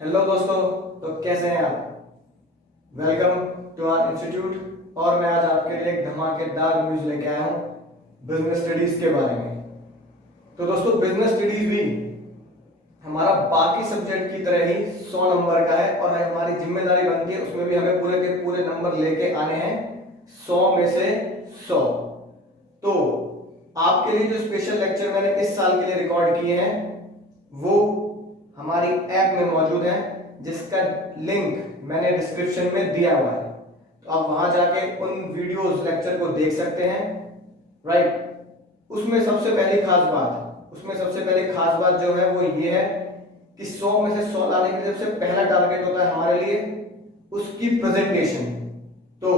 Hello दोस्तों, तो कैसे हैं आप। Welcome to our institute. और मैं आज आपके लिए एक धमाकेदार न्यूज़ लेके आया हूँ बिजनेस स्टडीज के बारे में। तो दोस्तों, बिजनेस स्टडीज भी हमारा बाकी सब्जेक्ट की तरह ही 100 नंबर का है और हमारी जिम्मेदारी बनती है उसमें भी हमें पूरे के पूरे नंबर लेके आने हैं 100 में से 100। तो आपके लिए जो स्पेशल लेक्चर मैंने इस साल के लिए रिकॉर्ड किए हैं वो हमारी ऐप में मौजूद है, जिसका लिंक मैंने डिस्क्रिप्शन में दिया हुआ है। तो आप वहां जाके उन वीडियोस लेक्चर को देख सकते हैं। राइट। उसमें सबसे पहली खास बात जो है वो ये है कि 100 में से 100 लाने के लिए सबसे पहला टारगेट होता है हमारे लिए उसकी प्रेजेंटेशन। तो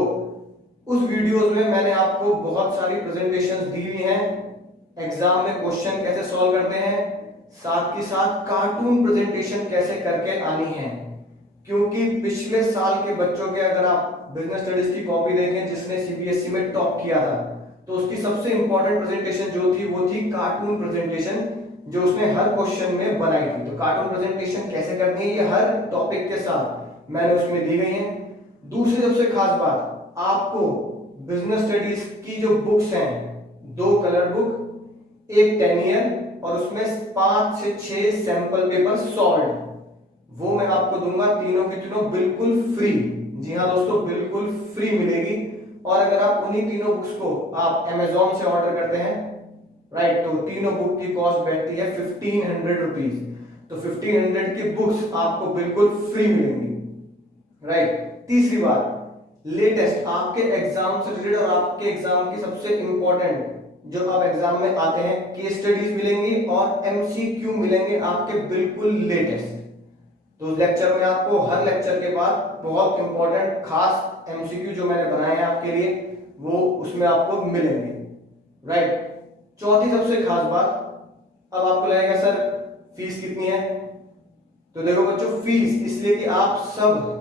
उस वीडियोस में मैंने आपको बहुत सारी प्रेजेंटेशंस दी हुई हैं, एग्जाम में क्वेश्चन कैसे सॉल्व करते हैं, साथ ही साथ कार्टून प्रेजेंटेशन कैसे करके आनी है। क्योंकि पिछले साल के बच्चों के अगर आप बिजनेस स्टडीज की कॉपी देखें जिसने सीबीएसई में टॉप किया था, तो उसकी सबसे इंपॉर्टेंट प्रेजेंटेशन जो थी वो थी कार्टून प्रेजेंटेशन, जो उसने हर क्वेश्चन में बनाई थी। तो कार्टून प्रेजेंटेशन कैसे करनी है ये हर टॉपिक के साथ मैंने उसमें दी गई है। दूसरी सबसे खास बात, आपको बिजनेस स्टडीज की जो बुक्स हैं, 2 कलर बुक, एक 10 ईयर और उसमें 5 से 6 सैंपल पेपर सॉल्व, वो मैं आपको दूंगा तीनों की तीनों बिल्कुल फ्री। जी हाँ दोस्तों, बिल्कुल फ्री मिलेगी। और अगर आप उन्हीं तीनों बुक्स को आप अमेजोन से ऑर्डर करते हैं, राइट, तो तीनों बुक की कॉस्ट बैठती है 1500 रुपीज। तो 1500 की बुक्स आपको बिल्कुल फ्री मिलेंगी। राइट। तीसरी बात, लेटेस्ट आपके एग्जाम से रिलेटेड और आपके एग्जाम की सबसे इंपॉर्टेंट जो अब एग्जाम में आते हैं केस स्टडीज मिलेंगी और एमसीक्यू मिलेंगे आपके बिल्कुल लेटेस्ट। तो लेक्चर में आपको हर लेक्चर के बाद बहुत इंपॉर्टेंट खास एमसीक्यू जो मैंने बनाए हैं आपके लिए वो उसमें आपको मिलेंगे। राइट। चौथी सबसे खास बात, अब आपको लगेगा सर फीस कितनी है। तो देखो बच्चों, फीस इसलिए कि आप सब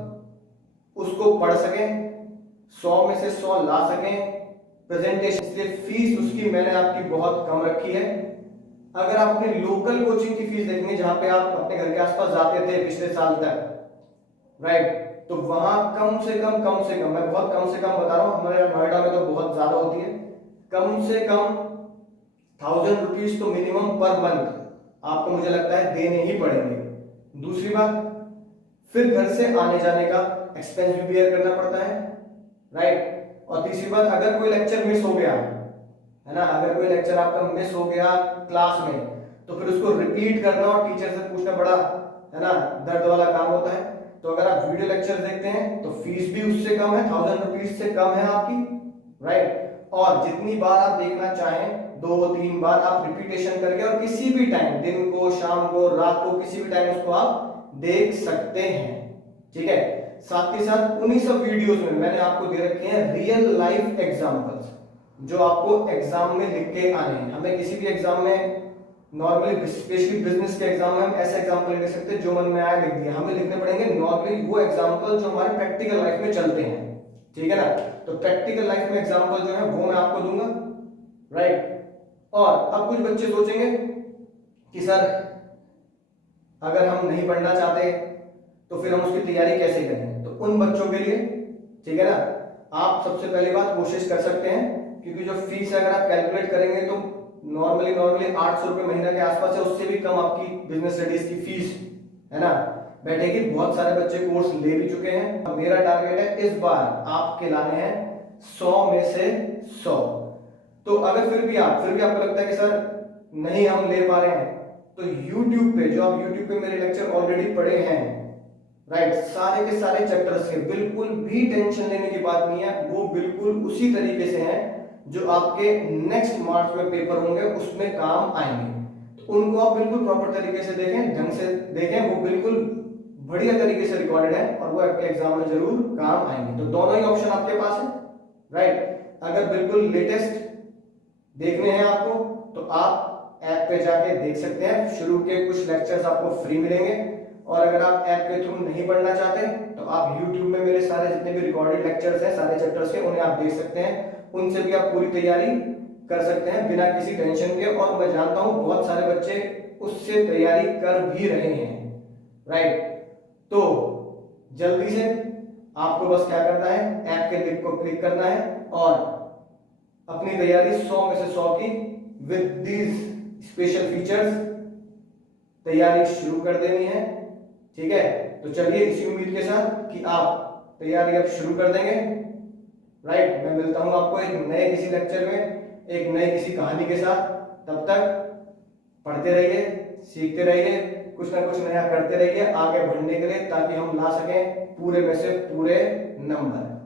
उसको पढ़ सकें, 100 में से 100 ला सकें, प्रेजेंटेशन, इसलिए फीस उसकी मैंने आपकी बहुत कम रखी है। अगर आप अपनी लोकल कोचिंग की फीस देखेंगे जहां पे आप अपने घर के आसपास जाते थे पिछले साल तक, राइट, तो वहां कम से कम मैं बहुत कम से कम बता रहा हूं, हमारे नोएडा में तो बहुत ज्यादा होती है, कम से कम 1000 रुपीज तो मिनिमम पर मंथ आपको मुझे लगता है देने ही पड़ेंगे। दूसरी बात, फिर घर से आने जाने का एक्सपेंस भी बेयर करना पड़ता है। राइट। और तीसरी बात, अगर कोई लेक्चर मिस हो गया है ना, अगर कोई लेक्चर आपका मिस हो गया क्लास में, तो फिर उसको रिपीट करना और टीचर से पूछना बड़ा है ना दर्द वाला काम होता है। तो अगर आप वीडियो लेक्चर देखते हैं तो फीस भी उससे कम है, 1000 रुपीज से कम है आपकी। राइट। और जितनी बार आप देखना चाहें 2-3 बार आप रिपीटेशन करके और किसी भी टाइम, दिन को, शाम को, रात को, किसी भी टाइम उसको आप देख सकते हैं। ठीक है। साथ ही साथ उन्हीं सब वीडियोस में मैंने आपको दे रखे हैं रियल लाइफ एग्जांपल्स जो आपको एग्जाम में लिख के आने हैं। हमें किसी भी एग्जाम में नॉर्मली, स्पेशली बिजनेस के एग्जाम में हम ऐसे एग्जांपल लिख सकते जो मन में आया लिख दिया, हमें लिखने पड़ेंगे नॉर्मली वो एग्जांपल जो हमारे प्रैक्टिकल लाइफ में चलते हैं। ठीक है ना। तो प्रैक्टिकल लाइफ में एग्जांपल जो है वो मैं आपको दूंगा। राइट। और अब कुछ बच्चे सोचेंगे कि सर अगर हम नहीं पढ़ना चाहते तो फिर हम उसकी तैयारी कैसे करें। तो उन बच्चों के लिए, ठीक है ना, आप सबसे पहली बात कोशिश कर सकते हैं, क्योंकि जो फीस अगर आप कैलकुलेट करेंगे तो नॉर्मली 800 रुपए महीना के आसपास है, उससे भी कम आपकी बिजनेस स्टडीज की फीस है ना बैठेगी। बहुत सारे बच्चे कोर्स ले भी चुके हैं। मेरा टारगेट है इस बार आपके लाने हैं 100 में से 100। तो अगर फिर भी आपको लगता है कि सर नहीं हम ले पा रहे हैं, तो YouTube पे जो आप YouTube पे मेरे लेक्चर ऑलरेडी पढ़े हैं, राइट, सारे के सारे चैप्टर्स के, बिल्कुल भी टेंशन लेने की बात नहीं है, वो बिल्कुल उसी तरीके से हैं जो आपके नेक्स्ट मार्च में पेपर होंगे उसमें काम आएंगे। तो उनको आप बिल्कुल प्रॉपर तरीके से देखें, ढंग से देखें, वो बिल्कुल बढ़िया तरीके से रिकॉर्डेड है और वो आपके एग्जाम में जरूर काम आएंगे। तो दोनों ही ऑप्शन आपके पास है। राइट। अगर बिल्कुल लेटेस्ट देखने हैं आपको तो आप ऐप पे जाके देख सकते हैं, शुरू के कुछ लेक्चर्स आपको फ्री मिलेंगे। और अगर आप ऐप के थ्रू नहीं पढ़ना चाहते तो आप YouTube में मेरे सारे जितने भी रिकॉर्डेड लेक्चर्स हैं सारे चैप्टर्स के, उन्हें आप देख सकते हैं, उनसे भी आप पूरी तैयारी कर सकते हैं बिना किसी टेंशन के। और मैं जानता हूं बहुत सारे बच्चे उससे तैयारी कर भी रहे हैं। राइट। तो जल्दी से आपको बस क्या करना है, ऐप के लिंक को क्लिक करना है और अपनी तैयारी 100 में से 100 की विद दीज स्पेशल फीचर्स तैयारी शुरू कर देनी है। ठीक है, तो चलिए इसी उम्मीद के साथ कि आप तैयारी अब शुरू कर देंगे। राइट, मैं मिलता हूं आपको एक नए किसी लेक्चर में एक नई किसी कहानी के साथ। तब तक पढ़ते रहिए, सीखते रहिए, कुछ ना कुछ नया करते रहिए आगे बढ़ने के लिए, ताकि हम ला सकें पूरे में से पूरे नंबर।